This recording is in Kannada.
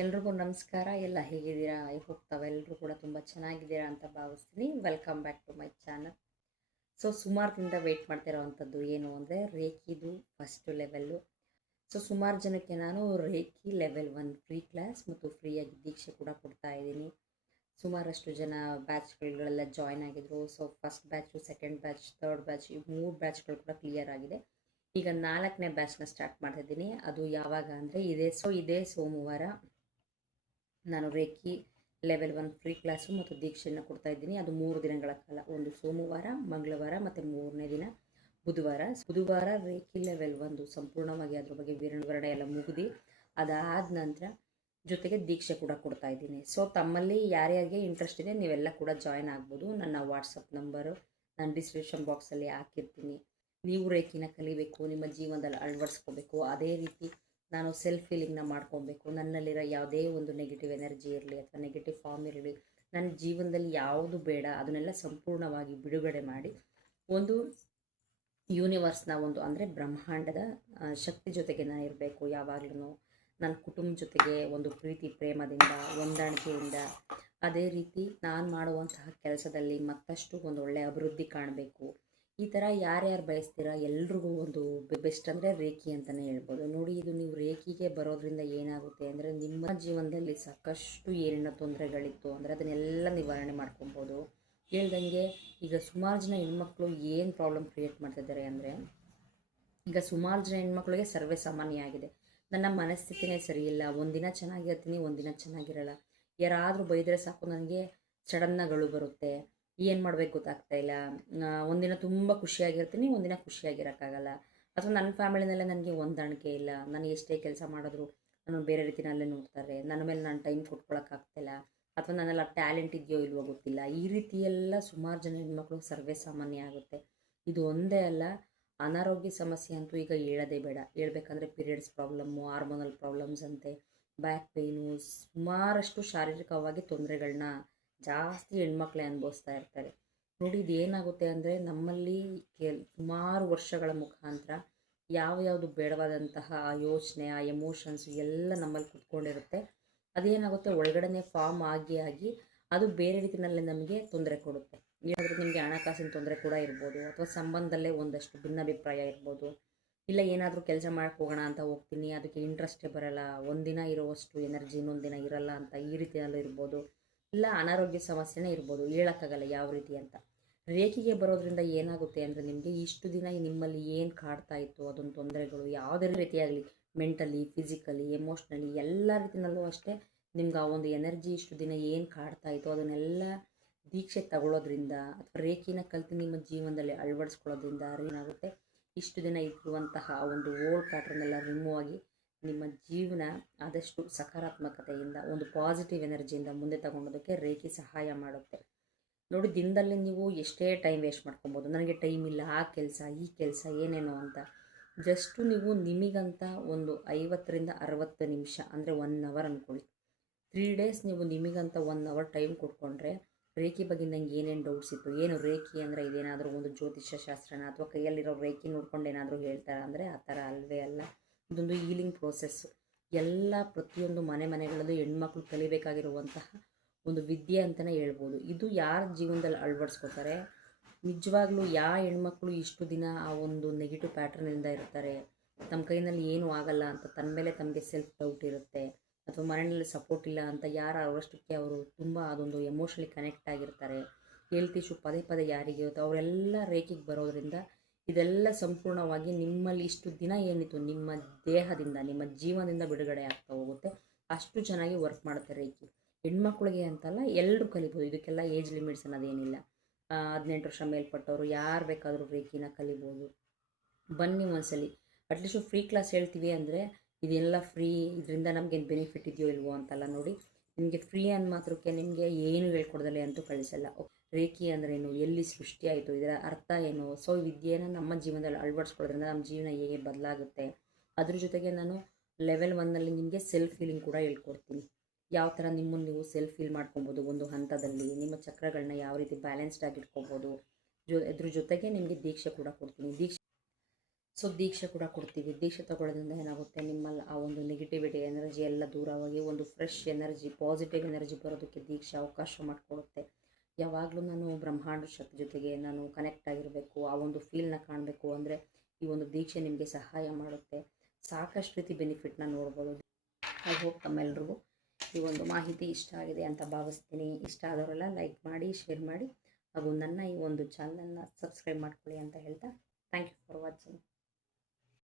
ಎಲ್ರಿಗೂ ನಮಸ್ಕಾರ. ಎಲ್ಲ ಹೇಗಿದ್ದೀರಾ? ಐ ಹೋಪ್ ತಾವೆಲ್ಲರೂ ಕೂಡ ತುಂಬ ಚೆನ್ನಾಗಿದ್ದೀರಾ ಅಂತ ಭಾವಿಸ್ತೀನಿ. Welcome back to my channel. ಸುಮಾರು ದಿನದ ವೆಯ್ಟ್ ಮಾಡ್ತಿರೋವಂಥದ್ದು ಏನು ಅಂದರೆ ರೇಖಿದು ಫಸ್ಟ್ ಲೆವೆಲ್ಲು. ಸುಮಾರು ಜನಕ್ಕೆ ನಾನು ರೇಖಿ ಲೆವೆಲ್ 1 ಫ್ರೀ ಕ್ಲಾಸ್ ಮತ್ತು ಫ್ರೀಯಾಗಿ ದೀಕ್ಷೆ ಕೂಡ ಕೊಡ್ತಾ ಇದ್ದೀನಿ. ಸುಮಾರಷ್ಟು ಜನ ಬ್ಯಾಚ್ಗಳೆಲ್ಲ ಜಾಯ್ನ್ ಆಗಿದ್ರು. First batch, second batch, third batch, ಈ 3 ಬ್ಯಾಚ್ಗಳು ಕೂಡ ಕ್ಲಿಯರ್ ಆಗಿದೆ. ಈಗ 4ನೇ ಬ್ಯಾಚ್ನ ಸ್ಟಾರ್ಟ್ ಮಾಡ್ತಿದ್ದೀನಿ. ಅದು ಯಾವಾಗ ಅಂದರೆ ಇದೇ ಸೋಮವಾರ ನಾನು ರೇಖಿ ಲೆವೆಲ್ 1 ಫ್ರೀ ಕ್ಲಾಸು ಮತ್ತು ದೀಕ್ಷೆಯನ್ನು ಕೊಡ್ತಾ ಇದ್ದೀನಿ. ಅದು 3 ದಿನಗಳ ಕಾಲ. ಒಂದು ಸೋಮವಾರ, ಮಂಗಳವಾರ ಮತ್ತು 3ನೇ ದಿನ ಬುಧವಾರ ರೇಖಿ ಲೆವೆಲ್ 1 ಸಂಪೂರ್ಣವಾಗಿ ಅದ್ರ ಬಗ್ಗೆ ವಿವರಣೆ ಎಲ್ಲ ಮುಗಿದು ಅದಾದ ನಂತರ ಜೊತೆಗೆ ದೀಕ್ಷೆ ಕೂಡ ಕೊಡ್ತಾ ಇದ್ದೀನಿ. ತಮ್ಮಲ್ಲಿ ಯಾರ್ಯಾರಿಗೆ ಇಂಟ್ರೆಸ್ಟ್ ಇದೆ ನೀವೆಲ್ಲ ಕೂಡ ಜಾಯ್ನ್ ಆಗ್ಬೋದು. ನನ್ನ ವಾಟ್ಸಪ್ ನಂಬರು ನಾನು ಡಿಸ್ಕ್ರಿಪ್ಷನ್ ಬಾಕ್ಸಲ್ಲಿ ಹಾಕಿರ್ತೀನಿ. ನೀವು ರೇಖಿನ ಕಲಿಬೇಕು, ನಿಮ್ಮ ಜೀವನದಲ್ಲಿ ಅಳವಡಿಸ್ಕೋಬೇಕು, ಅದೇ ರೀತಿ ನಾನು ಸೆಲ್ಫ್ ಫೀಲಿಂಗ್ನ ಮಾಡ್ಕೊಬೇಕು, ನನ್ನಲ್ಲಿರೋ ಯಾವುದೇ ಒಂದು ನೆಗೆಟಿವ್ ಎನರ್ಜಿ ಇರಲಿ ಅಥವಾ ನೆಗೆಟಿವ್ ಫಾರ್ಮ್ ಇರಲಿ, ನನ್ನ ಜೀವನದಲ್ಲಿ ಯಾವುದು ಬೇಡ ಅದನ್ನೆಲ್ಲ ಸಂಪೂರ್ಣವಾಗಿ ಬಿಡುಗಡೆ ಮಾಡಿ ಒಂದು ಯೂನಿವರ್ಸ್ನ ಅಂದರೆ ಬ್ರಹ್ಮಾಂಡದ ಶಕ್ತಿ ಜೊತೆಗೆ ನಾನು ಇರಬೇಕು. ಯಾವಾಗಲೂ ನನ್ನ ಕುಟುಂಬ ಜೊತೆಗೆ ಒಂದು ಪ್ರೀತಿ ಪ್ರೇಮದಿಂದ ಹೊಂದಾಣಿಕೆಯಿಂದ, ಅದೇ ರೀತಿ ನಾನು ಮಾಡುವಂತಹ ಕೆಲಸದಲ್ಲಿ ಮತ್ತಷ್ಟು ಒಂದು ಒಳ್ಳೆಯ ಅಭಿವೃದ್ಧಿ ಕಾಣಬೇಕು. ಈ ಥರ ಯಾರ್ಯಾರು ಬಯಸ್ತೀರಾ ಎಲ್ರಿಗೂ ಒಂದು ಬೆಸ್ಟ್ ಅಂದರೆ ರೇಖಿ ಅಂತಲೇ ಹೇಳ್ಬೋದು. ನೋಡಿ, ಇದು ನೀವು ರೇಖಿಗೆ ಬರೋದ್ರಿಂದ ಏನಾಗುತ್ತೆ ಅಂದರೆ ನಿಮ್ಮ ಜೀವನದಲ್ಲಿ ಸಾಕಷ್ಟು ಏನೇನೋ ತೊಂದರೆಗಳಿತ್ತು ಅಂದರೆ ಅದನ್ನೆಲ್ಲ ನಿವಾರಣೆ ಮಾಡ್ಕೊಬೋದು. ಹೇಳ್ದಂಗೆ ಈಗ ಸುಮಾರು ಜನ ಹೆಣ್ಮಕ್ಳು ಏನು ಪ್ರಾಬ್ಲಮ್ ಕ್ರಿಯೇಟ್ ಮಾಡ್ತಿದ್ದಾರೆ ಅಂದರೆ, ಈಗ ಸುಮಾರು ಜನ ಹೆಣ್ಮಕ್ಳಿಗೆ ಸರ್ವೇ ಸಾಮಾನ್ಯ ಆಗಿದೆ. ನನ್ನ ಮನಸ್ಥಿತಿನೇ ಸರಿಯಿಲ್ಲ, ಒಂದಿನ ಚೆನ್ನಾಗಿರ್ತೀನಿ, ಒಂದಿನ ಚೆನ್ನಾಗಿರಲ್ಲ. ಯಾರಾದರೂ ಬೈದರೆ ಸಾಕು ನನಗೆ ಸಡನ್ನಾಗಳು ಬರುತ್ತೆ, ಏನು ಮಾಡಬೇಕು ಗೊತ್ತಾಗ್ತಾ ಇಲ್ಲ. ಒಂದಿನ ತುಂಬ ಖುಷಿಯಾಗಿರ್ತೀನಿ, ಒಂದಿನ ಖುಷಿಯಾಗಿರೋಕ್ಕಾಗಲ್ಲ. ಅಥವಾ ನನ್ನ ಫ್ಯಾಮಿಲಿನಲ್ಲೇ ನನಗೆ ಹೊಂದಾಣಿಕೆ ಇಲ್ಲ, ನಾನು ಎಷ್ಟೇ ಕೆಲಸ ಮಾಡಿದ್ರು ನಾನು ಬೇರೆ ರೀತಿನಲ್ಲೇ ನೋಡ್ತಾರೆ, ನನ್ನ ಮೇಲೆ ನಾನು ಟೈಮ್ ಕೊಟ್ಕೊಳ್ಳೋಕ್ಕಾಗ್ತಿಲ್ಲ, ಅಥವಾ ನನ್ನೆಲ್ಲ ಟ್ಯಾಲೆಂಟ್ ಇದೆಯೋ ಇಲ್ವೋ ಗೊತ್ತಿಲ್ಲ. ಈ ರೀತಿಯೆಲ್ಲ ಸುಮಾರು ಜನ ಹೆಣ್ಮಕ್ಳು ಸರ್ವೇ ಸಾಮಾನ್ಯ ಆಗುತ್ತೆ. ಇದು ಒಂದೇ ಅಲ್ಲ, ಅನಾರೋಗ್ಯ ಸಮಸ್ಯೆ ಅಂತೂ ಈಗ ಹೇಳೋದೇ ಬೇಡ. ಹೇಳ್ಬೇಕಂದ್ರೆ ಪೀರಿಯಡ್ಸ್ ಪ್ರಾಬ್ಲಮ್ಮು, ಹಾರ್ಮೋನಲ್ ಪ್ರಾಬ್ಲಮ್ಸ್ ಅಂತೆ, ಬ್ಯಾಕ್ ಪೇಯ್ನು, ಸುಮಾರಷ್ಟು ಶಾರೀರಿಕವಾಗಿ ತೊಂದರೆಗಳನ್ನ ಜಾಸ್ತಿ ಹೆಣ್ಮಕ್ಳೇ ಅನುಭವಿಸ್ತಾ ಇರ್ತಾರೆ. ನೋಡಿ, ಇದು ಏನಾಗುತ್ತೆ ಅಂದರೆ ನಮ್ಮಲ್ಲಿ ಸುಮಾರು ವರ್ಷಗಳ ಮುಖಾಂತರ ಯಾವುದು ಬೇಡವಾದಂತಹ ಆ ಯೋಚನೆ, ಆ ಎಮೋಷನ್ಸು ಎಲ್ಲ ನಮ್ಮಲ್ಲಿ ಕುತ್ಕೊಂಡಿರುತ್ತೆ. ಅದೇನಾಗುತ್ತೆ ಒಳಗಡೆ ಫಾರ್ಮ್ ಆಗಿ ಅದು ಬೇರೆ ರೀತಿಯಲ್ಲಿ ನಮಗೆ ತೊಂದರೆ ಕೊಡುತ್ತೆ. ಏನಾದರೂ ನಿಮಗೆ ಹಣಕಾಸಿನ ತೊಂದರೆ ಕೂಡ ಇರ್ಬೋದು, ಅಥವಾ ಸಂಬಂಧದಲ್ಲೇ ಒಂದಷ್ಟು ಭಿನ್ನಾಭಿಪ್ರಾಯ ಇರ್ಬೋದು. ಇಲ್ಲ ಏನಾದರೂ ಕೆಲಸ ಮಾಡಕ್ಕೆ ಹೋಗೋಣ ಅಂತ ಹೋಗ್ತೀನಿ, ಅದಕ್ಕೆ ಇಂಟ್ರೆಸ್ಟೇ ಬರಲ್ಲ, ಒಂದಿನ ಇರುವಷ್ಟು ಎನರ್ಜಿ ಇನ್ನೊಂದು ದಿನ ಇರಲ್ಲ ಅಂತ ಈ ರೀತಿಯಲ್ಲೂ ಇರ್ಬೋದು. ಇಲ್ಲ ಅನಾರೋಗ್ಯ ಸಮಸ್ಯೆನೇ ಇರ್ಬೋದು, ಹೇಳೋಕ್ಕಾಗಲ್ಲ ಯಾವ ರೀತಿ ಅಂತ. ರೇಖೆಗೆ ಬರೋದ್ರಿಂದ ಏನಾಗುತ್ತೆ ಅಂದರೆ ನಿಮಗೆ ಇಷ್ಟು ದಿನ ನಿಮ್ಮಲ್ಲಿ ಏನು ಕಾಡ್ತಾ ಇತ್ತು ಅದೊಂದು ತೊಂದರೆಗಳು ಯಾವುದೇ ರೀತಿಯಾಗಲಿ, ಮೆಂಟಲಿ, ಫಿಸಿಕಲಿ, ಎಮೋಷ್ನಲಿ ಎಲ್ಲ ರೀತಿಯಲ್ಲೂ ಅಷ್ಟೇ ನಿಮ್ಗೆ ಆ ಒಂದು ಎನರ್ಜಿ ಇಷ್ಟು ದಿನ ಏನು ಕಾಡ್ತಾ ಇತ್ತು ಅದನ್ನೆಲ್ಲ ದೀಕ್ಷೆ ತಗೊಳ್ಳೋದ್ರಿಂದ ಅಥವಾ ರೇಖಿನ ಕಲಿತು ನಿಮ್ಮ ಜೀವನದಲ್ಲಿ ಅಳವಡಿಸ್ಕೊಳ್ಳೋದ್ರಿಂದ ಏನಾಗುತ್ತೆ, ಇಷ್ಟು ದಿನ ಇರುವಂತಹ ಒಂದು ಓಲ್ಡ್ ಪ್ಯಾಟ್ರನ್ ಎಲ್ಲ ರಿಮೂವ್ ಆಗಿ ನಿಮ್ಮ ಜೀವನ ಆದಷ್ಟು ಸಕಾರಾತ್ಮಕತೆಯಿಂದ ಒಂದು ಪಾಸಿಟಿವ್ ಎನರ್ಜಿಯಿಂದ ಮುಂದೆ ತಗೊಳೋದಕ್ಕೆ ರೇಖಿ ಸಹಾಯ ಮಾಡುತ್ತೆ. ನೋಡಿ, ದಿನದಲ್ಲಿ ನೀವು ಎಷ್ಟೇ ಟೈಮ್ ವೇಸ್ಟ್ ಮಾಡ್ಕೊಬೋದು, ನನಗೆ ಟೈಮ್ ಇಲ್ಲ, ಆ ಕೆಲಸ ಈ ಕೆಲಸ ಏನೇನೋ ಅಂತ. ಜಸ್ಟು ನೀವು ನಿಮಗಂತ ಒಂದು 50ರಿಂದ 60 ನಿಮಿಷ ಅಂದರೆ 1 ಅವರ್ ಅಂದ್ಕೊಳ್ಳಿ. 3 ಡೇಸ್ ನೀವು ನಿಮಗಂತ 1 ಅವರ್ ಟೈಮ್ ಕೊಟ್ಕೊಂಡ್ರೆ, ರೇಖಿ ಬಗ್ಗೆ ನಂಗೆ ಏನೇನು ಡೌಟ್ಸ್ ಇತ್ತು, ಏನು ರೇಖಿ ಅಂದರೆ ಇದೇನಾದರೂ ಒಂದು ಜ್ಯೋತಿಷ್ಯ ಶಾಸ್ತ್ರನ ಅಥವಾ ಕೈಯಲ್ಲಿರೋ ರೇಖಿ ನೋಡ್ಕೊಂಡು ಏನಾದರೂ ಹೇಳ್ತಾರೆ ಅಂದರೆ ಆ ಥರ ಅಲ್ವೇ ಅಲ್ಲ. ಇದೊಂದು ಹೀಲಿಂಗ್ ಪ್ರೋಸೆಸ್ಸು. ಎಲ್ಲ ಪ್ರತಿಯೊಂದು ಮನೆಗಳಲ್ಲೂ ಹೆಣ್ಮಕ್ಳು ಕಲಿಬೇಕಾಗಿರುವಂತಹ ಒಂದು ವಿದ್ಯೆ ಅಂತಲೇ ಹೇಳ್ಬೋದು. ಇದು ಯಾರ ಜೀವನದಲ್ಲಿ ಅಳವಡಿಸ್ಕೋತಾರೆ, ನಿಜವಾಗ್ಲೂ ಯಾವ ಹೆಣ್ಮಕ್ಳು ಇಷ್ಟು ದಿನ ಆ ಒಂದು ನೆಗೆಟಿವ್ ಪ್ಯಾಟ್ರನಿಂದ ಇರ್ತಾರೆ, ತಮ್ಮ ಕೈನಲ್ಲಿ ಏನೂ ಆಗಲ್ಲ ಅಂತ ತನ್ನ ಮೇಲೆ ತಮಗೆ ಸೆಲ್ಫ್ ಡೌಟ್ ಇರುತ್ತೆ, ಅಥವಾ ಮನೆಯಲ್ಲಿ ಸಪೋರ್ಟ್ ಇಲ್ಲ ಅಂತ ಯಾರು ಅವರಷ್ಟಕ್ಕೆ ಅವರು ತುಂಬ ಅದೊಂದು ಎಮೋಷ್ನಲಿ ಕನೆಕ್ಟ್ ಆಗಿರ್ತಾರೆ, ಹೆಲ್ತ್ ಇಶ್ಯೂ ಪದೇ ಯಾರಿಗೆ ಇರುತ್ತೋ ಅವರೆಲ್ಲ ರೇಖೆಗೆ ಬರೋದ್ರಿಂದ ಇದೆಲ್ಲ ಸಂಪೂರ್ಣವಾಗಿ ನಿಮ್ಮಲ್ಲಿ ಇಷ್ಟು ದಿನ ಏನಿತ್ತು ನಿಮ್ಮ ದೇಹದಿಂದ, ನಿಮ್ಮ ಜೀವನದಿಂದ ಬಿಡುಗಡೆ ಆಗ್ತಾ ಹೋಗುತ್ತೆ. ಅಷ್ಟು ಚೆನ್ನಾಗಿ ವರ್ಕ್ ಮಾಡುತ್ತೆ ರೇಖಿ. ಹೆಣ್ಮಕ್ಳಿಗೆ ಅಂತಲ್ಲ, ಎಲ್ಲರೂ ಕಲಿಬೋದು. ಇದಕ್ಕೆಲ್ಲ ಏಜ್ ಲಿಮಿಟ್ಸ್ ಅನ್ನೋದೇನಿಲ್ಲ. 18 ವರ್ಷ ಮೇಲ್ಪಟ್ಟವರು ಯಾರು ಬೇಕಾದರೂ ರೇಖಿನ ಕಲಿಬೋದು. ಬನ್ನಿ ಒಂದ್ಸಲಿ, ಅಟ್ಲೀಸ್ಟು ಫ್ರೀ ಕ್ಲಾಸ್ ಹೇಳ್ತೀವಿ ಅಂದರೆ ಇದೆಲ್ಲ ಫ್ರೀ, ಇದರಿಂದ ನಮಗೇನು ಬೆನಿಫಿಟ್ ಇದೆಯೋ ಇಲ್ವೋ ಅಂತಲ್ಲ. ನೋಡಿ, ನಿಮಗೆ ಫ್ರೀ ಅಂದ ಮಾತ್ರಕ್ಕೆ ನಿಮಗೆ ಏನು ಹೇಳ್ಕೊಡ್ದಲೆ ಅಂತೂ ಕಳಿಸಲ್ಲ. ರೇಖಿ ಅಂದ್ರೇನು, ಎಲ್ಲಿ ಸೃಷ್ಟಿ ಆಯಿತು, ಇದರ ಅರ್ಥ ಏನು, ವಿದ್ಯೆನ ನಮ್ಮ ಜೀವನದಲ್ಲಿ ಅಳವಡಿಸ್ಕೊಳ್ಳೋದ್ರಿಂದ ನಮ್ಮ ಜೀವನ ಹೇಗೆ ಬದಲಾಗುತ್ತೆ. ಅದ್ರ ಜೊತೆಗೆ ನಾನು ಲೆವೆಲ್ 1ನಲ್ಲಿ ನಿಮಗೆ ಸೆಲ್ಫ್ ಫೀಲಿಂಗ್ ಕೂಡ ಹೇಳ್ಕೊಡ್ತೀನಿ. ಯಾವ ಥರ ನಿಮ್ಮನ್ನು ನೀವು ಸೆಲ್ಫ್ ಫೀಲ್ ಮಾಡ್ಕೊಬೋದು, ಒಂದು ಹಂತದಲ್ಲಿ ನಿಮ್ಮ ಚಕ್ರಗಳನ್ನ ಯಾವ ರೀತಿ ಬ್ಯಾಲೆನ್ಸ್ಡ್ ಆಗಿ ಇಟ್ಕೊಬೋದು. ಇದ್ರ ಜೊತೆಗೆ ನಿಮಗೆ ದೀಕ್ಷೆ ಕೂಡ ಕೊಡ್ತೀನಿ. ಸೊ ದೀಕ್ಷೆ ಕೂಡ ಕೊಡ್ತೀವಿ. ದೀಕ್ಷೆ ತಗೊಳ್ಳೋದ್ರಿಂದ ಏನಾಗುತ್ತೆ, ನಿಮ್ಮಲ್ಲಿ ಆ ಒಂದು ನೆಗೆಟಿವಿಟಿ ಎನರ್ಜಿ ಎಲ್ಲ ದೂರವಾಗಿ ಒಂದು ಫ್ರೆಶ್ ಎನರ್ಜಿ, ಪಾಸಿಟಿವ್ ಎನರ್ಜಿ ಬರೋದಕ್ಕೆ ದೀಕ್ಷೆ ಅವಕಾಶ ಮಾಡಿಕೊಡುತ್ತೆ. ಯಾವಾಗಲೂ ನಾನು ಬ್ರಹ್ಮಾಂಡ ಶಕ್ತಿ ಜೊತೆಗೆ ನಾನು ಕನೆಕ್ಟ್ ಆಗಿರಬೇಕು, ಆ ಒಂದು ಫೀಲ್ನ ಕಾಣಬೇಕು ಅಂದರೆ ಈ ಒಂದು ದೀಕ್ಷೆ ನಿಮಗೆ ಸಹಾಯ ಮಾಡುತ್ತೆ. ಸಾಕಷ್ಟು ರೀತಿ ಬೆನಿಫಿಟ್ನ ನೋಡ್ಬೋದು. ಐ ಹೋಪ್ ತಮ್ಮೆಲ್ರಿಗೂ ಈ ಒಂದು ಮಾಹಿತಿ ಇಷ್ಟ ಆಗಿದೆ ಅಂತ ಭಾವಿಸ್ತೀನಿ. ಇಷ್ಟ ಆದವರೆಲ್ಲ ಲೈಕ್ ಮಾಡಿ, ಶೇರ್ ಮಾಡಿ ಹಾಗೂ ನನ್ನ ಈ ಒಂದು ಚಾನಲನ್ನು ಸಬ್ಸ್ಕ್ರೈಬ್ ಮಾಡ್ಕೊಳ್ಳಿ ಅಂತ ಹೇಳ್ತಾ ಥ್ಯಾಂಕ್ ಯು ಫಾರ್ ವಾಚಿಂಗ್.